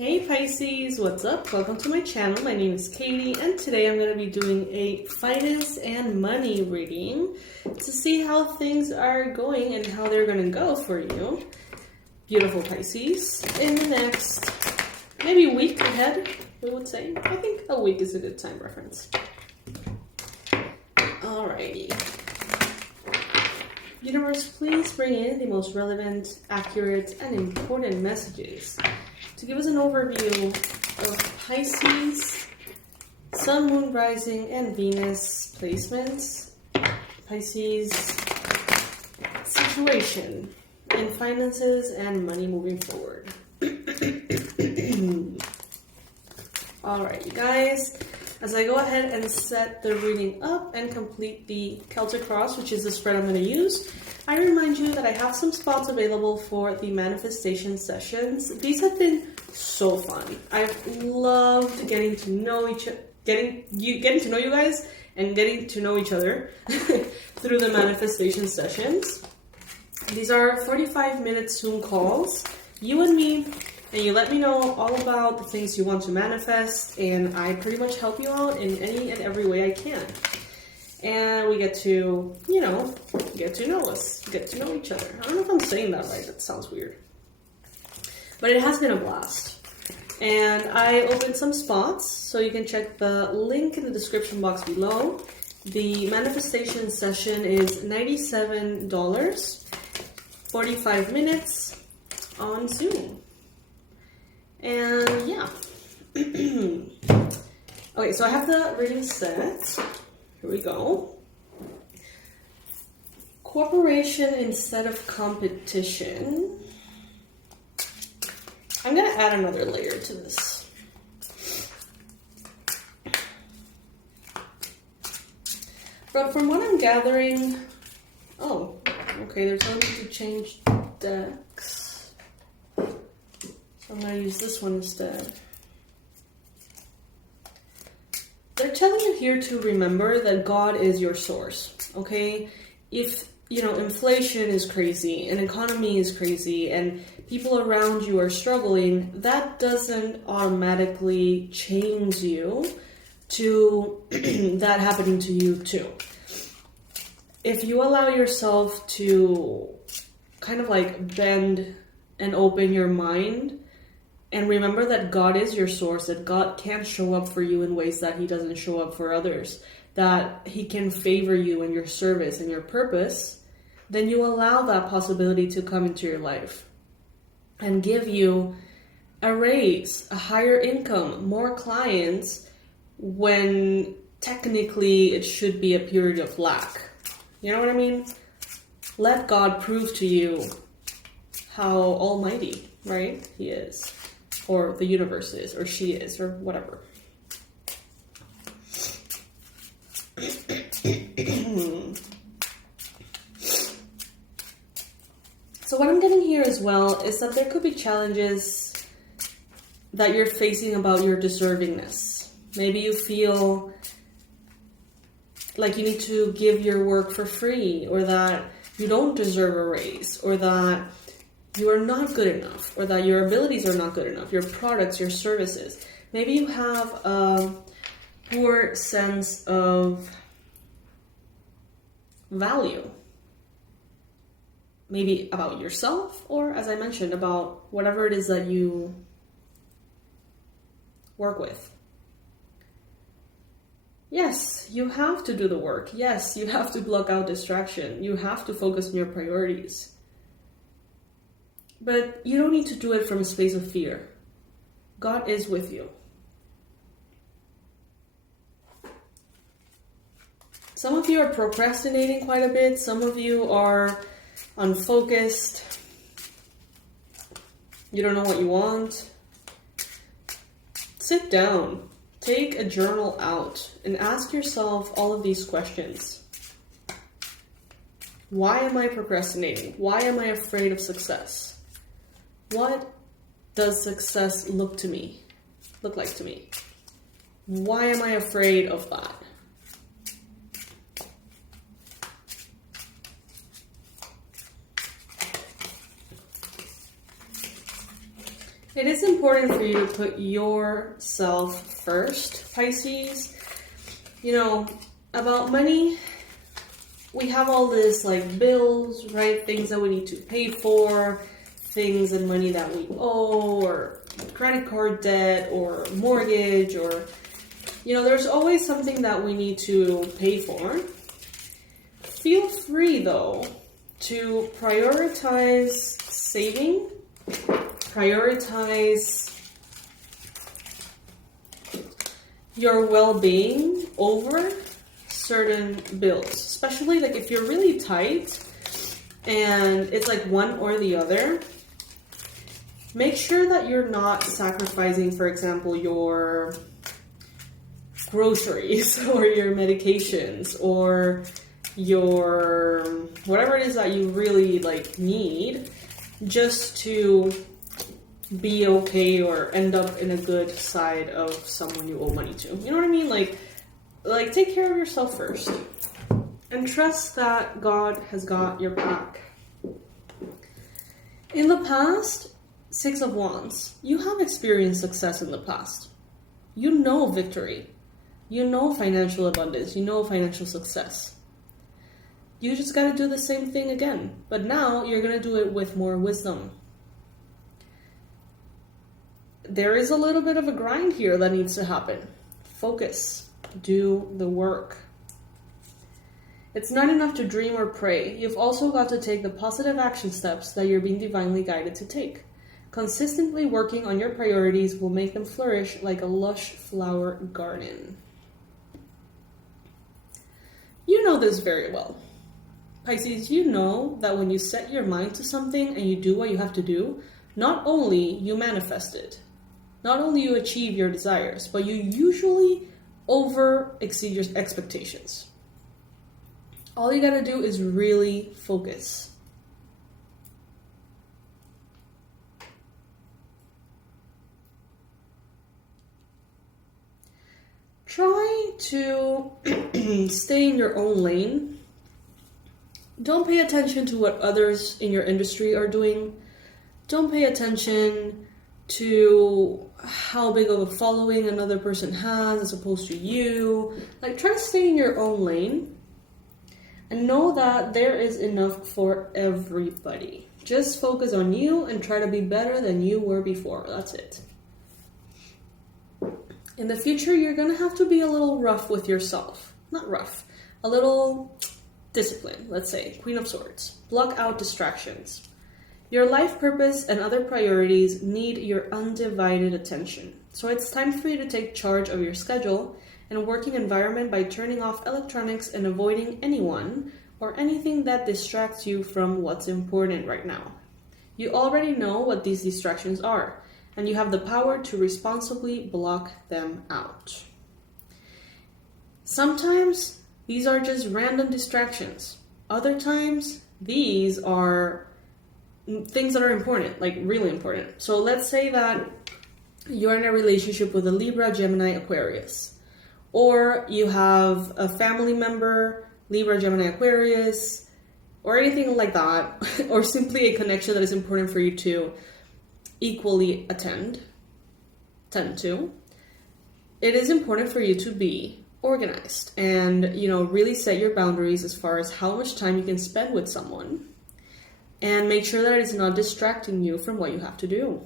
Hey Pisces, what's up? Welcome to my channel. My name is Katie and today I'm going to be doing a finance and money reading to see how things are going and how they're going to go for you, beautiful Pisces, in the next maybe week ahead, we would say. I think a week is a good time reference. Alrighty. Universe, please bring in the most relevant, accurate, and important messages to give us an overview of Pisces, Sun, Moon, Rising, and Venus placements, Pisces situation in finances and money moving forward. Alright, you guys, as I go ahead and set the reading up and complete the Celtic cross, which is the spread I'm going to use, I remind you that I have some spots available for the manifestation sessions. These have been so fun. I've loved getting to know getting to know you guys and getting to know each other through the manifestation sessions. These are 45-minute Zoom calls, you and me, and you let me know all about the things you want to manifest, and I pretty much help you out in any and every way I can. And we get to, get to know us, get to know each other. I don't know if I'm saying that right, that sounds weird. But it has been a blast. And I opened some spots, so you can check the link in the description box below. The manifestation session is $97, 45 minutes on Zoom. And yeah. Okay, so I have the reading set. Here we go. Cooperation instead of competition. I'm going to add another layer to this. But from what I'm gathering... Oh, okay, there's no need to change decks. So I'm going to use this one instead. They're telling you here to remember that God is your source, okay? If, inflation is crazy, and economy is crazy, and people around you are struggling, that doesn't automatically change you to that happening to you too. If you allow yourself to kind of like bend and open your mind, and remember that God is your source, that God can show up for you in ways that He doesn't show up for others, that He can favor you in your service and your purpose, then you allow that possibility to come into your life and give you a raise, a higher income, more clients, when technically it should be a period of lack. You know what I mean? Let God prove to you how almighty, right, He is. Or the universe is, or she is, or whatever. So what I'm getting here as well is that there could be challenges that you're facing about your deservingness. Maybe you feel like you need to give your work for free, or that you don't deserve a raise, or that you are not good enough, or that your abilities are not good enough, your products, your services. Maybe you have a poor sense of value. Maybe about yourself, or as I mentioned, about whatever it is that you work with. Yes, you have to do the work. Yes, you have to block out distraction. You have to focus on your priorities. But you don't need to do it from a space of fear. God is with you. Some of you are procrastinating quite a bit. Some of you are unfocused. You don't know what you want. Sit down. Take a journal out and ask yourself all of these questions. Why am I procrastinating? Why am I afraid of success? What does success look like to me? Why am I afraid of that? It is important for you to put yourself first, Pisces. You know, about money, we have all this like bills, right? Things that we need to pay for, things and money that we owe, or credit card debt, or mortgage, or, you know, there's always something that we need to pay for. Feel free, though, to prioritize saving, prioritize your well-being over certain bills, especially like if you're really tight and it's like one or the other. Make sure that you're not sacrificing, for example, your groceries or your medications or your whatever it is that you really like need just to be okay or end up in a good side of someone you owe money to. You know what I mean? Like take care of yourself first and trust that God has got your back. In the past, 6 of Wands, you have experienced success in the past. You know victory. You know financial abundance. You know financial success. You just got to do the same thing again. But now you're going to do it with more wisdom. There is a little bit of a grind here that needs to happen. Focus. Do the work. It's not enough to dream or pray. You've also got to take the positive action steps that you're being divinely guided to take. Consistently working on your priorities will make them flourish like a lush flower garden. You know this very well. Pisces, you know that when you set your mind to something and you do what you have to do, not only you manifest it, not only you achieve your desires, but you usually exceed your expectations. All you gotta do is really focus. Try to stay in your own lane. Don't pay attention to what others in your industry are doing. Don't pay attention to how big of a following another person has as opposed to you. Like, try to stay in your own lane and know that there is enough for everybody. Just focus on you and try to be better than you were before. That's it. In the future, you're going to have to be a little rough with yourself. Not rough. A little disciplined, let's say. Queen of Swords. Block out distractions. Your life purpose and other priorities need your undivided attention. So it's time for you to take charge of your schedule and working environment by turning off electronics and avoiding anyone or anything that distracts you from what's important right now. You already know what these distractions are, and you have the power to responsibly block them out. Sometimes these are just random distractions. Other times, these are things that are important, like really important. So let's say that you're in a relationship with a Libra, Gemini, Aquarius. Or you have a family member, Libra, Gemini, Aquarius, or anything like that. Or simply a connection that is important for you to equally tend to. It is important for you to be organized and, really set your boundaries as far as how much time you can spend with someone. And make sure that it's not distracting you from what you have to do.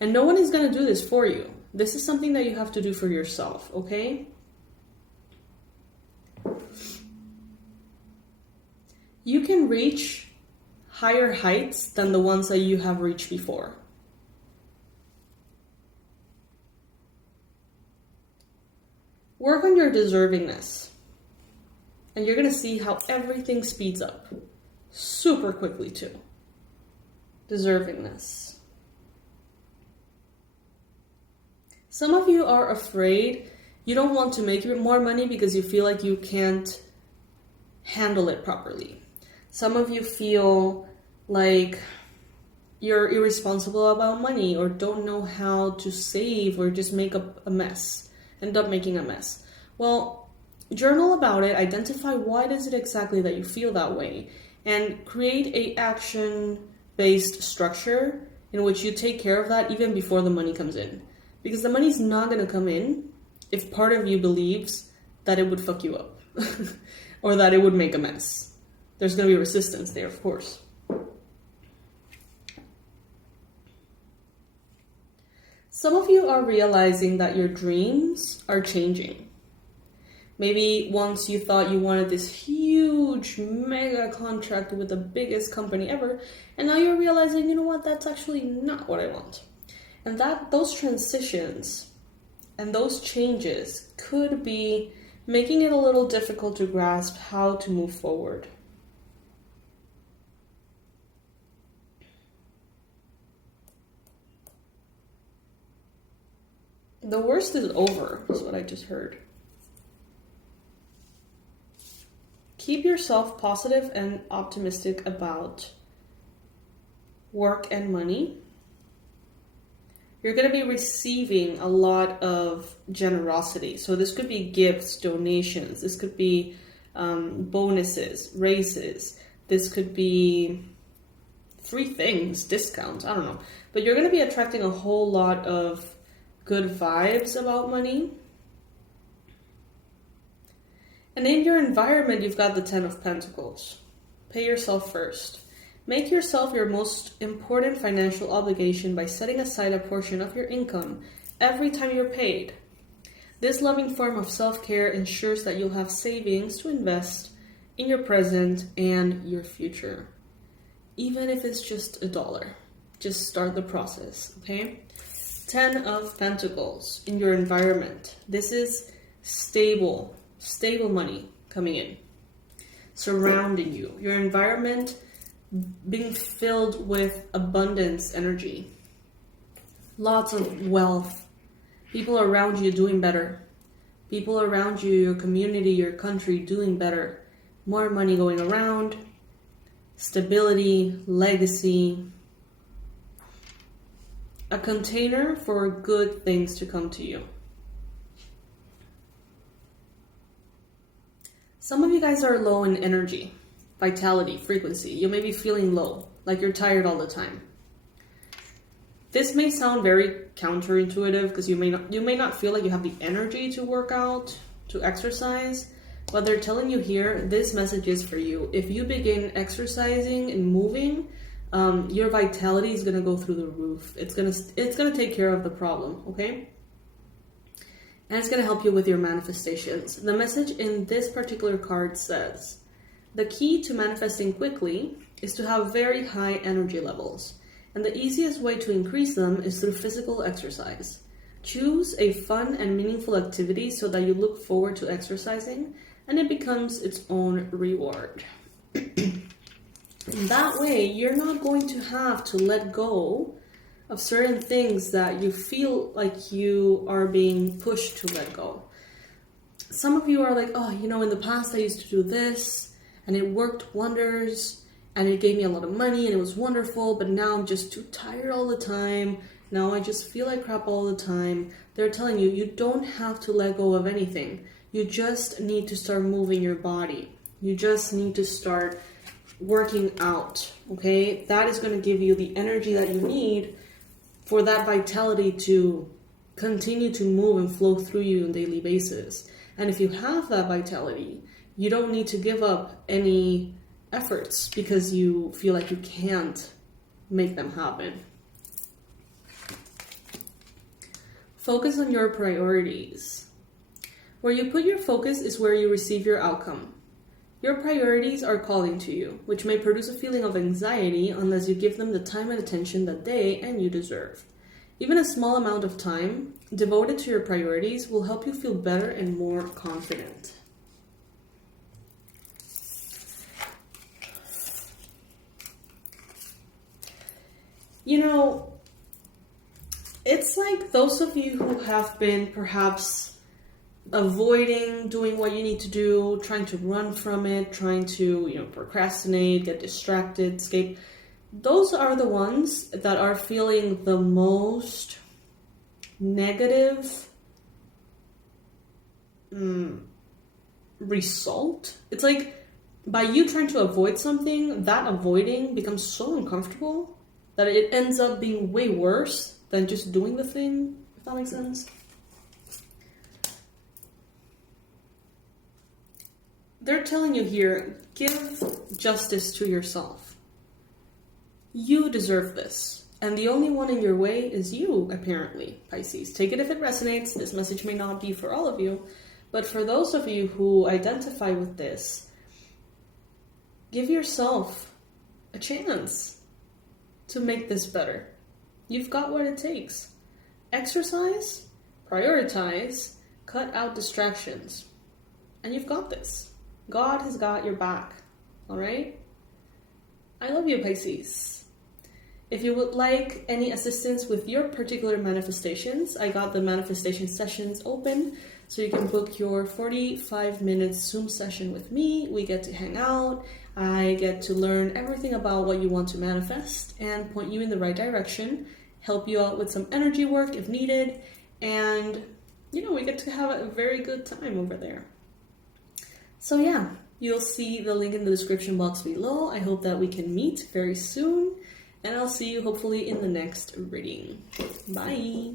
And no one is going to do this for you. This is something that you have to do for yourself, okay? You can reach higher heights than the ones that you have reached before. Work on your deservingness. And you're going to see how everything speeds up. Super quickly too. Deservingness. Some of you are afraid. You don't want to make more money because you feel like you can't handle it properly. Some of you feel like you're irresponsible about money or don't know how to save or just make a mess. End up making a mess. Well, journal about it. Identify why is it exactly that you feel that way. And create a action-based structure in which you take care of that even before the money comes in. Because the money's not going to come in if part of you believes that it would fuck you up or that it would make a mess. There's going to be resistance there, of course. Some of you are realizing that your dreams are changing. Maybe once you thought you wanted this huge mega contract with the biggest company ever, and now you're realizing, you know what, that's actually not what I want. And that those transitions and those changes could be making it a little difficult to grasp how to move forward. The worst is over, is what I just heard. Keep yourself positive and optimistic about work and money. You're going to be receiving a lot of generosity. So this could be gifts, donations. This could be bonuses, raises. This could be free things, discounts. I don't know. But you're going to be attracting a whole lot of good vibes about money. And in your environment, you've got the 10 of Pentacles. Pay yourself first. Make yourself your most important financial obligation by setting aside a portion of your income every time you're paid. This loving form of self-care ensures that you'll have savings to invest in your present and your future. Even if it's just $1. Just start the process, okay? 10 of Pentacles in your environment. This is stable money coming in, surrounding you. Your environment being filled with abundance energy. Lots of wealth. People around you doing better. People around you, your community, your country doing better. More money going around. Stability, legacy. A container for good things to come to you. Some of you guys are low in energy, vitality, frequency. You may be feeling low, like you're tired all the time. This may sound very counterintuitive because you may not feel like you have the energy to work out, to exercise, but they're telling you here, this message is for you. If you begin exercising and moving, your vitality is going to go through the roof. It's going to take care of the problem, okay? And it's going to help you with your manifestations. The message in this particular card says, the key to manifesting quickly is to have very high energy levels. And the easiest way to increase them is through physical exercise. Choose a fun and meaningful activity so that you look forward to exercising and it becomes its own reward. That way, you're not going to have to let go of certain things that you feel like you are being pushed to let go. Some of you are like, oh, you know, in the past I used to do this and it worked wonders and it gave me a lot of money and it was wonderful, but now I'm just too tired all the time. Now I just feel like crap all the time. They're telling you, you don't have to let go of anything. You just need to start moving your body. You just need to start working out, okay? That is going to give you the energy that you need for that vitality to continue to move and flow through you on a daily basis. And if you have that vitality, you don't need to give up any efforts because you feel like you can't make them happen. Focus on your priorities. Where you put your focus is where you receive your outcome. Your priorities are calling to you, which may produce a feeling of anxiety unless you give them the time and attention that they and you deserve. Even a small amount of time devoted to your priorities will help you feel better and more confident. You know, it's like those of you who have been perhaps avoiding doing what you need to do, trying to run from it, trying to, procrastinate, get distracted, escape. Those are the ones that are feeling the most negative result. It's like by you trying to avoid something, that avoiding becomes so uncomfortable that it ends up being way worse than just doing the thing, if that makes sense. They're telling you here, give justice to yourself. You deserve this. And the only one in your way is you, apparently, Pisces. Take it if it resonates. This message may not be for all of you. But for those of you who identify with this, give yourself a chance to make this better. You've got what it takes. Exercise, prioritize, cut out distractions. And you've got this. God has got your back. All right? I love you, Pisces. If you would like any assistance with your particular manifestations, I got the manifestation sessions open, so you can book your 45-minute Zoom session with me. We get to hang out. I get to learn everything about what you want to manifest and point you in the right direction, help you out with some energy work if needed, and, we get to have a very good time over there. So yeah, you'll see the link in the description box below. I hope that we can meet very soon. And I'll see you hopefully in the next reading. Bye!